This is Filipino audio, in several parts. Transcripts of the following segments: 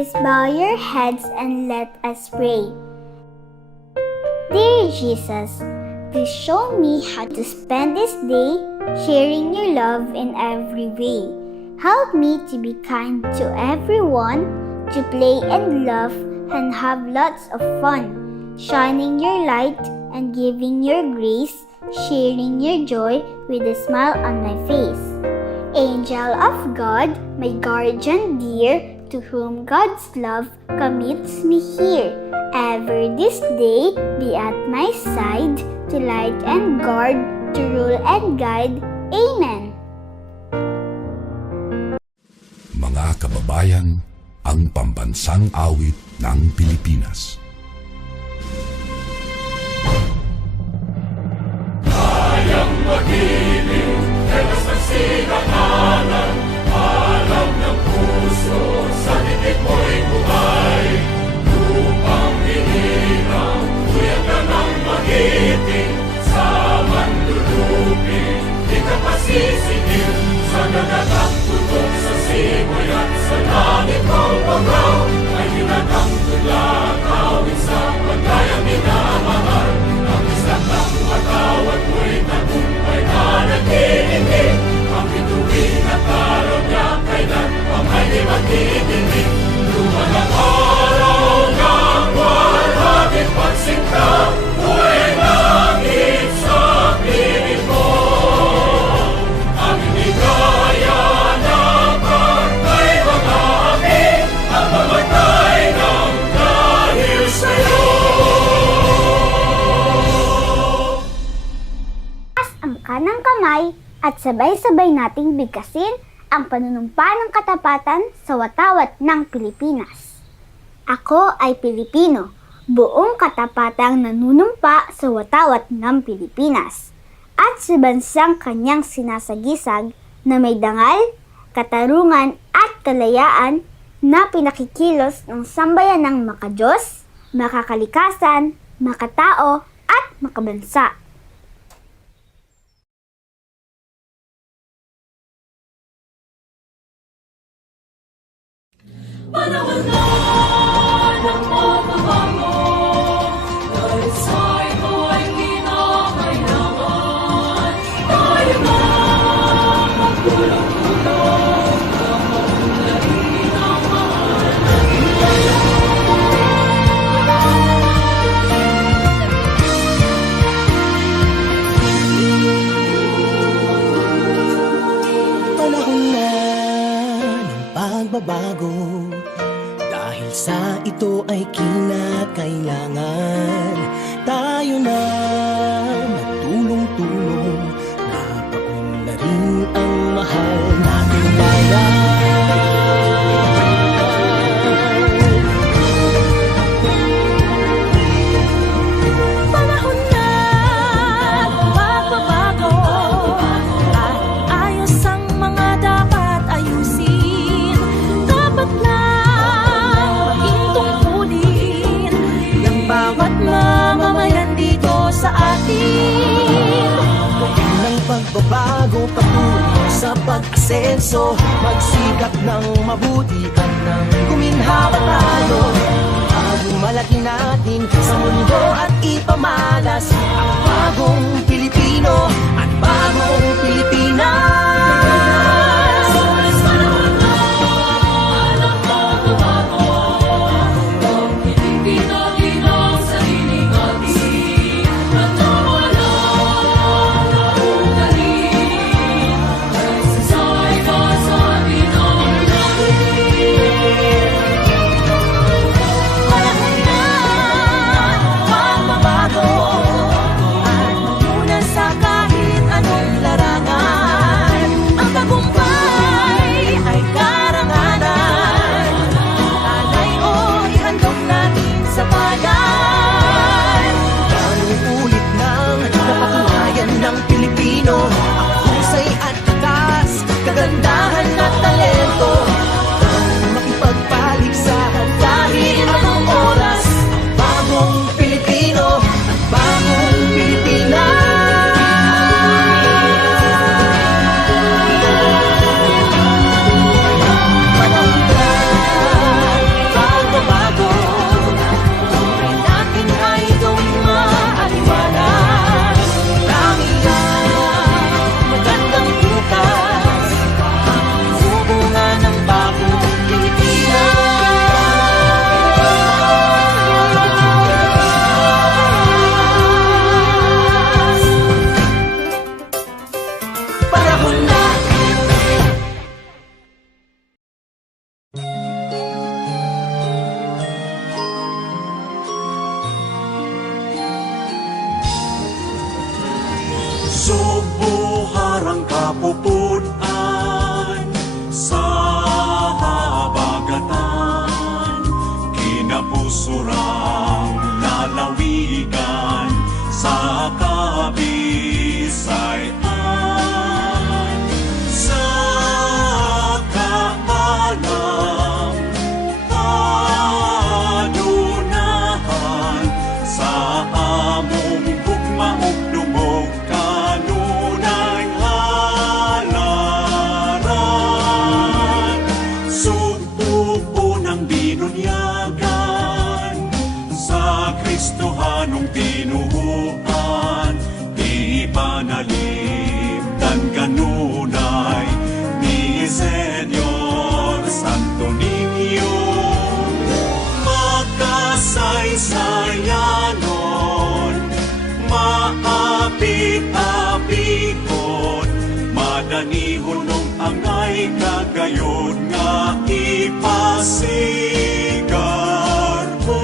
Please bow your heads and let us pray. Dear Jesus, please show me how to spend this day sharing your love in every way. Help me to be kind to everyone, to play and laugh and have lots of fun, shining your light and giving your grace, sharing your joy with a smile on my face. Angel of God, my guardian dear, to whom God's love commits me here. Ever this day be at my side, to light and guard, to rule and guide. Amen. Mga kababayan, ang pambansang awit ng Pilipinas. Kayang magiliw, telas ng sinangalan, alam ng puso, sa titik mo'y buhay. Lupang hinirang, tuyag ka ng magiting, sa mandulupin, di ka pasisingil, sa nagatang tutok sa simoy at sa langit mong pagaw, ay ginatang tulad, awit sa pagkayang minamahal, ang isang ng matawad mo'y tagumpay na nag-iindig, ang bituin at araw niya kailan pang ay di magtitingin. Luman ang araw ng walhagin pagsinta, buhay langit sa piling mo. Ang hindi kaya na pagkay mga aking, ang mamatay ng dahil sa'yo. Taas ang kanang kamay at sabay-sabay nating bigkasin ang panunumpa ng katapatan sa watawat ng Pilipinas. Ako ay Pilipino, buong katapatang nanunumpa sa watawat ng Pilipinas at sa bansang kanyang sinasagisag na may dangal, katarungan at kalayaan na pinakikilos ng sambayan ng makadiyos, makakalikasan, makatao at makabansa. Panahon na ng pagbabago, dahil sa ito ay kinakailangan. Tayo na magtulong-tulong, maunlarin ang mahal na Panahon na ng pagbabago, dahil sa ito ay kinakailangan. Tayo na magtulong-tulong, napaunlarin ang mahal nating bayan. Panahon na ng pagbabago, at ayos ang mga dapat ayusin. Dapat lang maging tungkulin ng bawat mamamayan dito sa atin. Gawin ng pagbabago patungo sa pag-asenso, magsikap ng mabuti at ng guminhawa tayo. Malaki natin sa mundo at ipamalas ang bagong Pilipino at bagong Pilipinas. panahon na ng pagbabago, ang Pilipino bilang sariling atin, at nawala na ularin, dahil sa iba sa atin ang langit. Panahon na ng pagbabago, at magmula sa kahit anong larangan. tinuhuan, ipanalipdan kanunay ni Senyor Santo Niño. Makasaysayanon, maapit-apikon, madanihon angay kagayod nga ipasigar ko.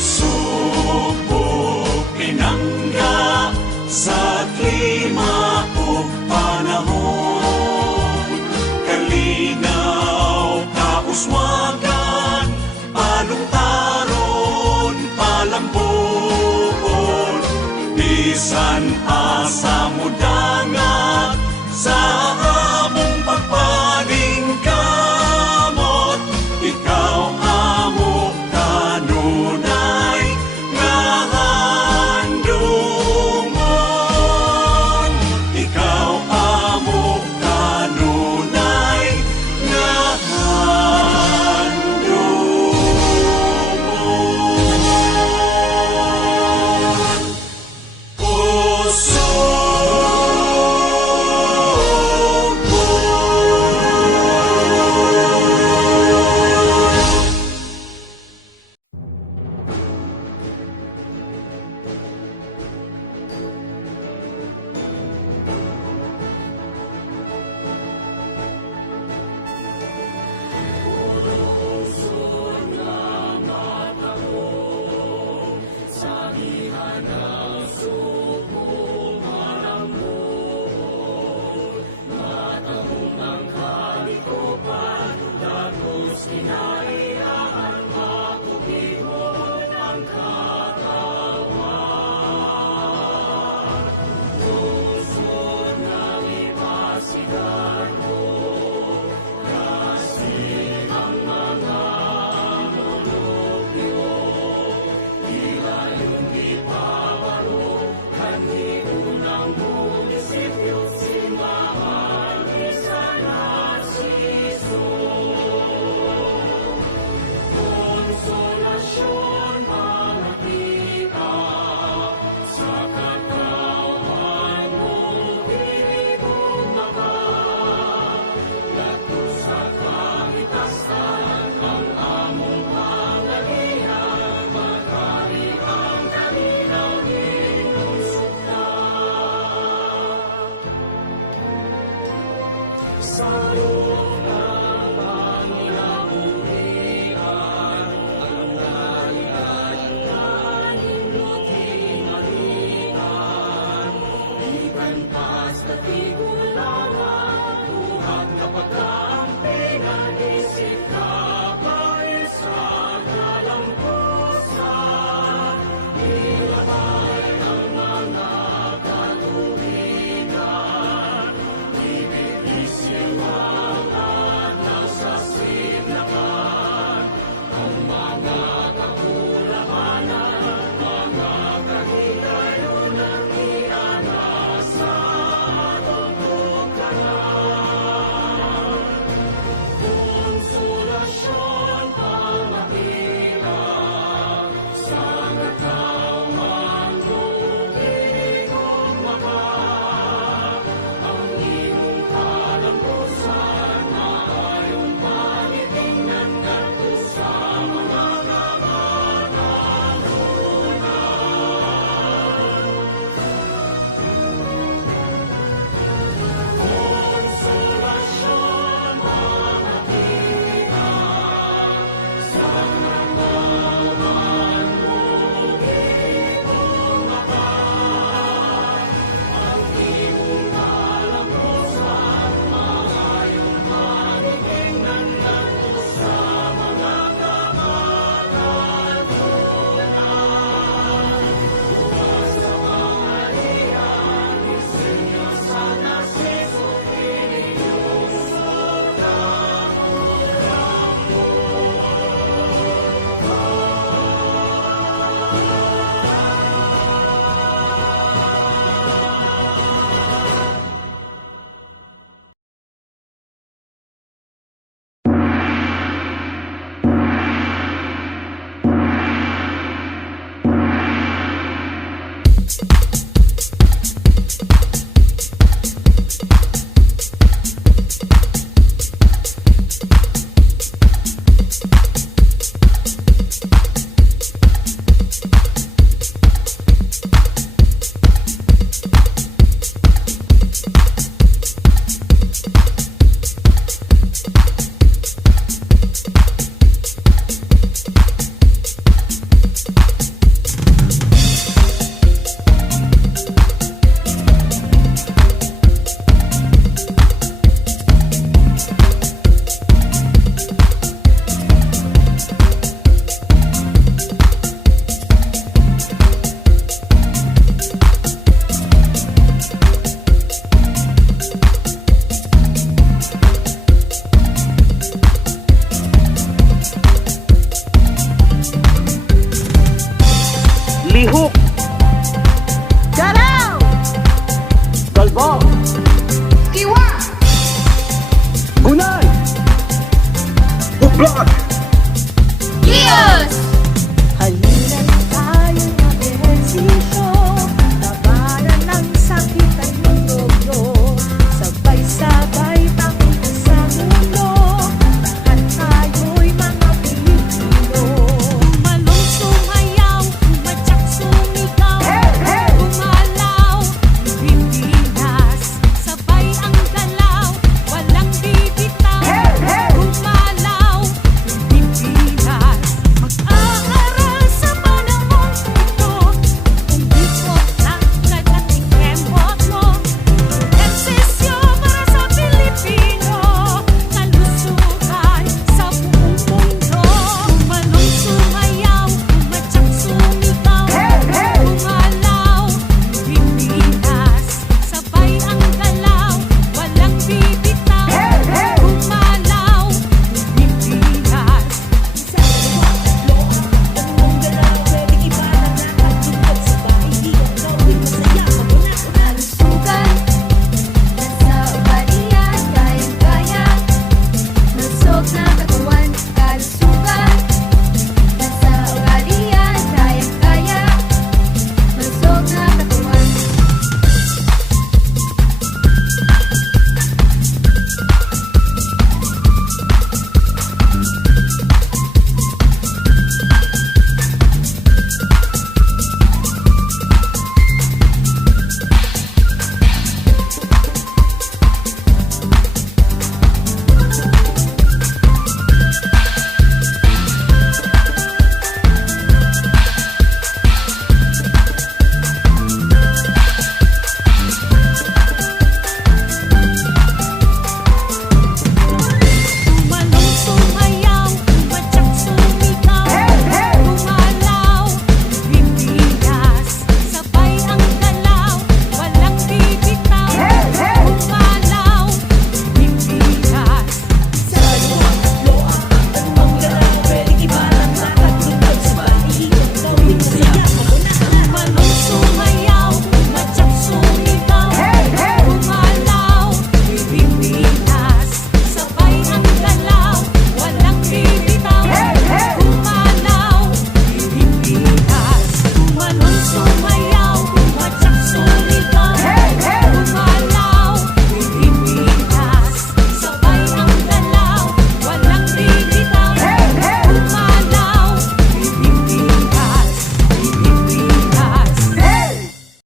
Subok pinangga sa klima o panahon, kalinaw kauswagan, palungtaron, palambuon, bisan asa mudangat sa among pagpaningkamot, ikaw amo kanunay nga handumon. Ikaw amo kanunay nga handumon. Puso Sa